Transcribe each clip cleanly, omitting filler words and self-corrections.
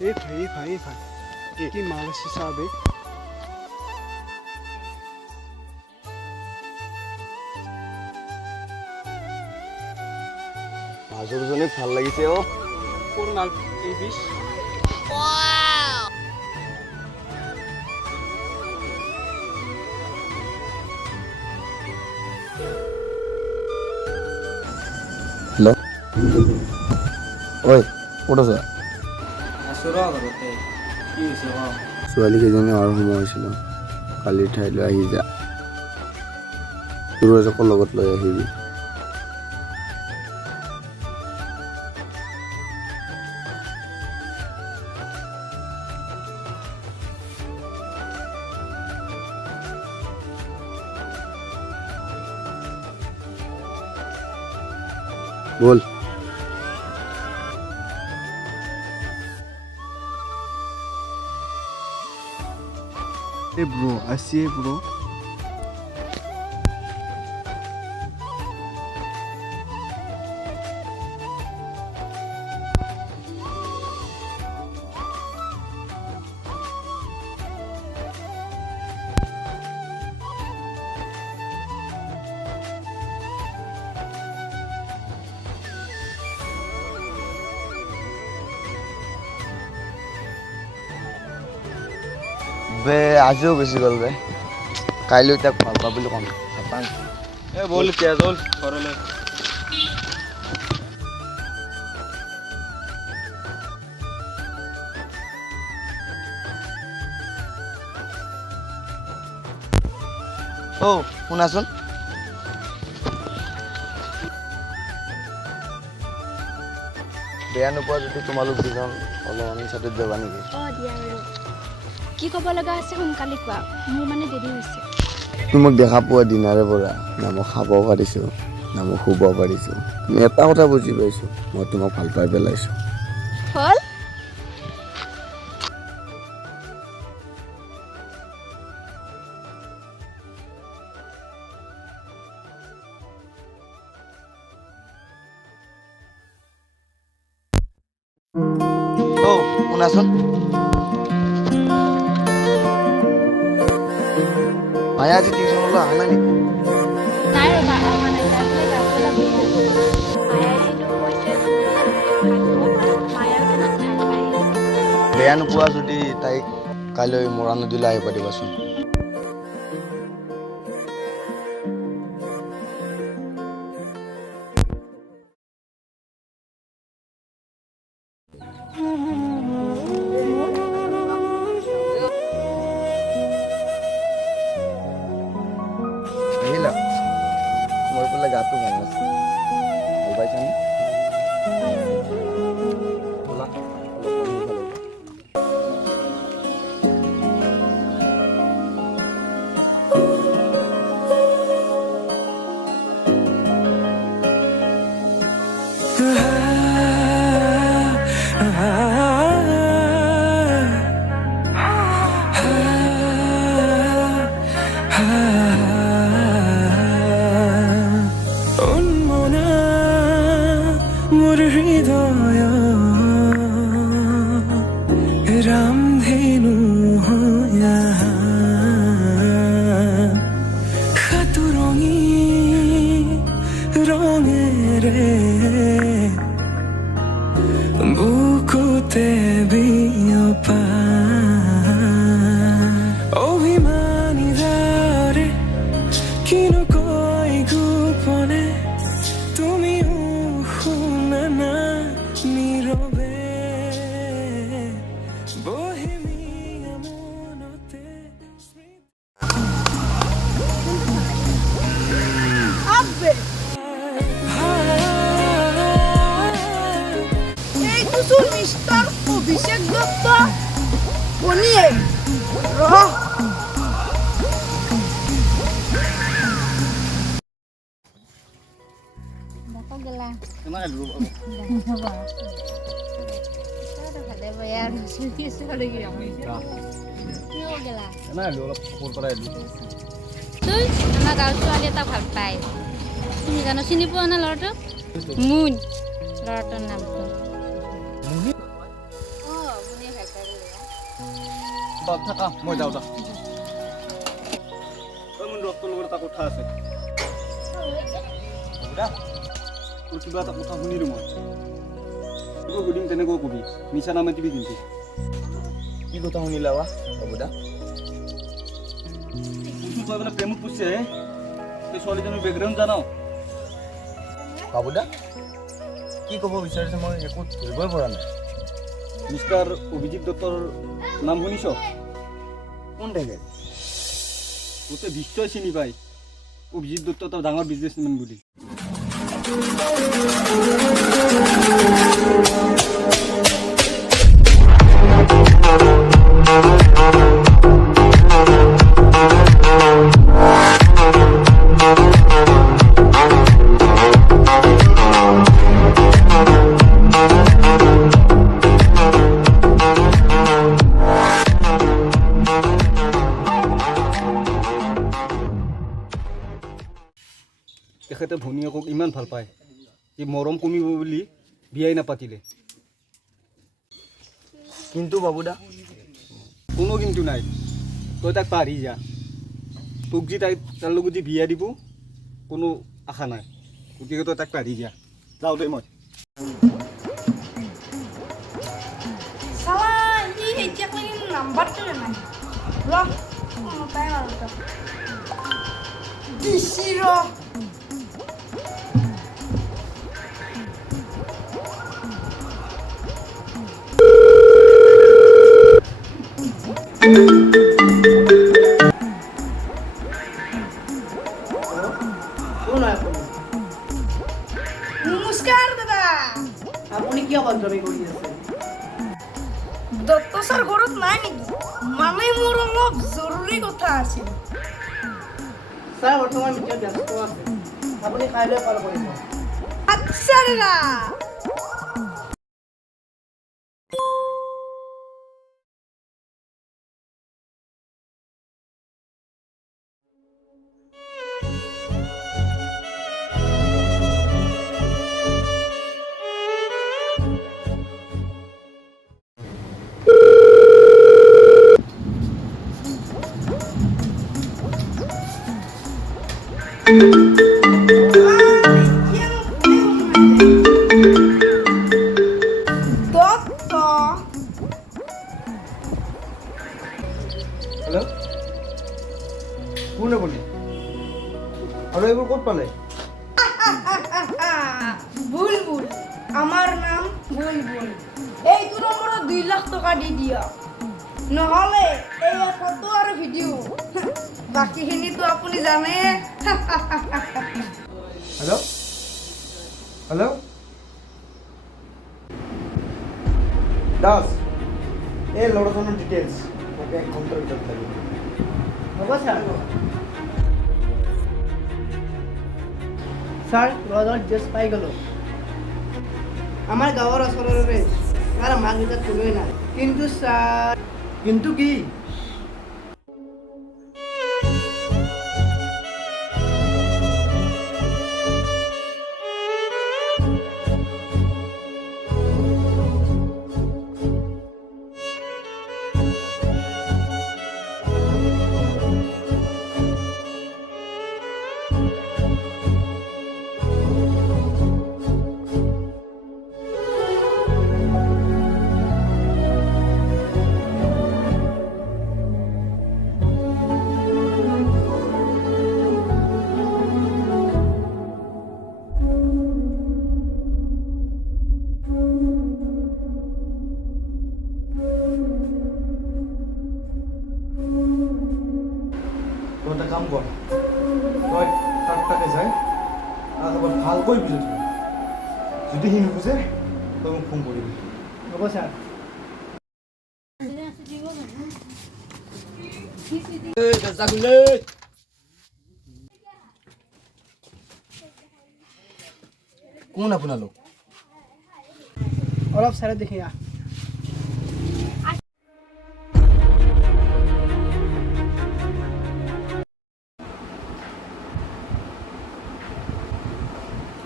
ভাই কি মাল আছে চাবে মাজুরজনী ভাল লাগিছে ও কোন মাল এই বিষ হ্যালো ওই ক'ত আছা ছোৱালী কেইজনী অহাৰ সময় হৈছিল কালিৰ ঠাইলৈ আহি যা সুৰজকো লগত লৈ আহিবি বল Hey bro, I see you bro. বে আজিও গুচি গ'ল বে কাইলৈ তাক ভাল পা বুলি ক'ম বল এতিয়া চল ঘৰলৈ অ শুনাচোন বেয়া নোপোৱা যদি তোমালোক দুজন অলপমান ছাইডত যাবা নেকি দিয়া বাৰু কি ক'ব লগা আছে সোনকালে কোৱা মোৰ মানে দেৰি হৈছে তোমাক দেখা পোৱা দিনাৰে পৰা না মই খাব পাৰিছোঁ না মই শুব পাৰিছোঁ তুমি এটা কথা বুজি পাইছোঁ মই তোমাক ভাল পাই পেলাইছোঁ হ'ল অ শুনাচোন মায়া আজি টিউশ্যনলৈ অহা নাই নেকি নাই ৰ'বা অহা নাই তাইলৈ গাছবিলাক দি গৈছে মায়াই কিন্তু কৈছে মায়াৰ কাণত ভাল পায় বেয়া নোপোৱা যদি তাইক কাইলৈ মৰা নদীলৈ আহিব দিবাচোন আহিলা মই বোলে গাটো ভাল নাছিল ভাল পাইছানে ব'লা, অলপ পানী খালে যাওঁ। রামধেনু হয়া খাতু রঙি রঙেরে বুকুতে বিয়পা অভিমানী দারে কিনো কই গোপনে তুমিও শুনা না নীরবে Bohemia monote আব্বে এই তো মিস্টার অভিষেক দত্ত বনিয়ে রহ দেখো গেলা কেনেকৈ আহিলো ভালে বয়া আৰু চুলি চুলি কি হ'ল গেলা কেনেকৈ আহিলো অলপ সৰুৰ পৰাই আহিলো তুই আমাৰ গাঁৱৰ ছোৱালী এটা ভাল পায় তুমি জানো চিনি পোৱা না ল'ৰাটোক মুন ল'ৰাটোৰ নামটো মুনিয়ে থাকা মই যাওঁ দা মোৰ ৰক্তৰ লগত এটা কথা আছে বাবুদা তোৰ কিবা এটা কথা শুনিলোঁ মই তোক সুধিম তেনেকৈ কবি মিছা নামাতিবি কিন্তু কি কথা শুনিলা বা বাবুদা তই মানে প্ৰেমত পুছে সেই ছোৱালীজনীৰ বেকগ্ৰাউণ্ড জানাও বাবুদা কি ক'ব বিচাৰিছে মই একো ধৰিবই পৰা নাই মিষ্টাৰ অভিজিৎ দত্তৰ নাম শুনিছ কোন থাকে তোতে নিশ্চয় চিনি পায় অভিজিৎ দত্ত এটা ডাঙৰ বিজনেছমেন বুলি তেখেতে ভনীয়েকক ইমান ভাল পায় যে মৰম কমিব বুলি বিয়াই নাপাতিলে কিন্তু বাবুদা কোনো কিন্তু নাই তই তাক পাহৰি যা তোক যি তাৰ লগত যি বিয়া দিব কোনো আশা নাই গতিকে তই তাক পাহৰি যা যাওঁ দেই মই চালা ই এতিয়ালৈকে মোৰ নাম্বাৰটো নাই তাই আৰু দিছি ৰ নমস্কাৰ দাদা আপুনি কিয় কলজমি কৰি আছে দত্ত ছাৰ ঘৰত নাই নেকি মানে মোৰ অলপ জৰুৰী কথা আছিল ছাৰ বৰ্তমান এতিয়া ব্যস্ত আছে আপুনি কাইলৈ কল কৰিব আচ্ছা দাদা দত্ত হেল্ল' কোনে ক'লে আৰু এইবোৰ ক'ত পালে বুলবুল আমাৰ নাম বুলবুল এইটো নম্বৰত 2 লাখ টকা দি দিয়া নহলে এই ফটো আৰু ভিডিও বাকিখিনিতো আপুনি জানে হেল্ল' হেল্ল' দাস এই ল'ৰাজনৰ ডিটেইলছ মোক 1 ঘণ্টাৰ ভিতৰত লাগিব হ'ব ছাৰ ছাৰ ল'ৰাজনৰ ডিটেইলছ পাই গ'লোঁ আমাৰ গাঁৱৰ ওচৰৰে তাৰ মাক দেউতাক কোনোৱে নাই কিন্তু ছাৰ কিন্তু কি তই এটা কাম কৰ তই তাকে যায় তাক এবাৰ ভালকৈ বুজাই থ যদি সি নুবুজে তই মোক ফোন কৰিবি হ'ব ছাৰ কোন আপোনালোক অলপ ছাৰে দেখি আহ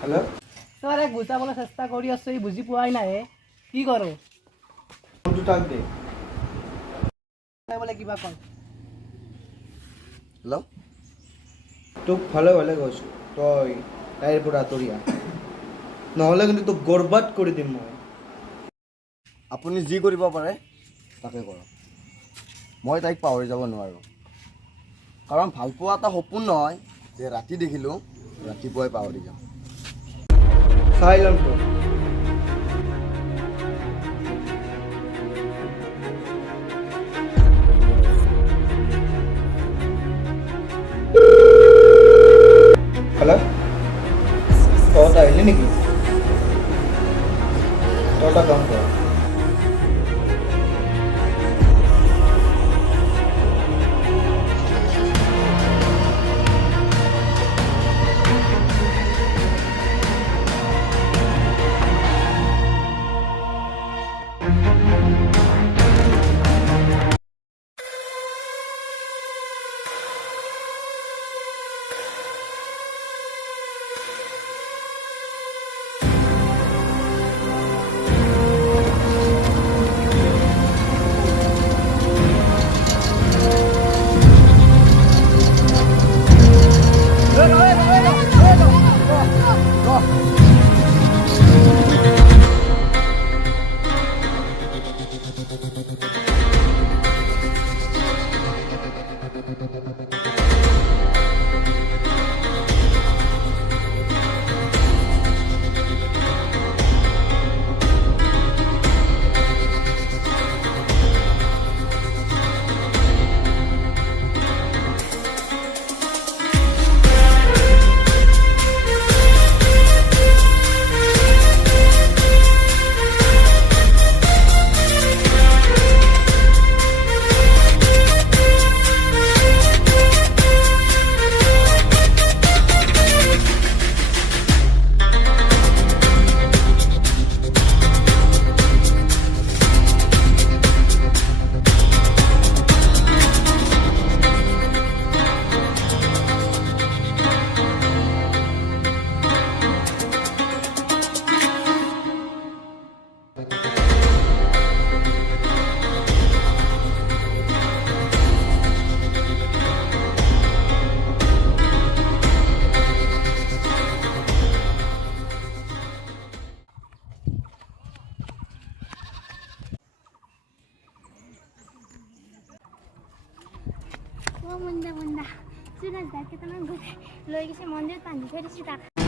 হেল্ল' ছাৰ এক বুজাবলৈ চেষ্টা কৰি আছোঁ ই বুজি পোৱাই নাই কি কৰোঁ ফোনটো তাক দে তাই বোলে কিবা কয় হেল্ল' তোক ভালে ভালে কৈছোঁ তই তাইৰ পৰা আঁতৰি আহ নহ'লে কিন্তু তোক বৰবাদ কৰি দিম মই আপুনি যি কৰিব পাৰে তাকে কৰক মই তাইক পাহৰি যাব নোৱাৰোঁ কাৰণ ভালপোৱা এটা সপোন নহয় যে ৰাতি দেখিলোঁ ৰাতিপুৱাই পাহৰি যাওঁ চাই ল'ম তোক হেল্ল' তহঁত আহিলি নেকি তই এটা কাম কৰ মুন্দা মুন্দা চুৰাজ দা কেইটামান লৈ গৈছে মন্দিৰত পানী থৈ দিছে তাক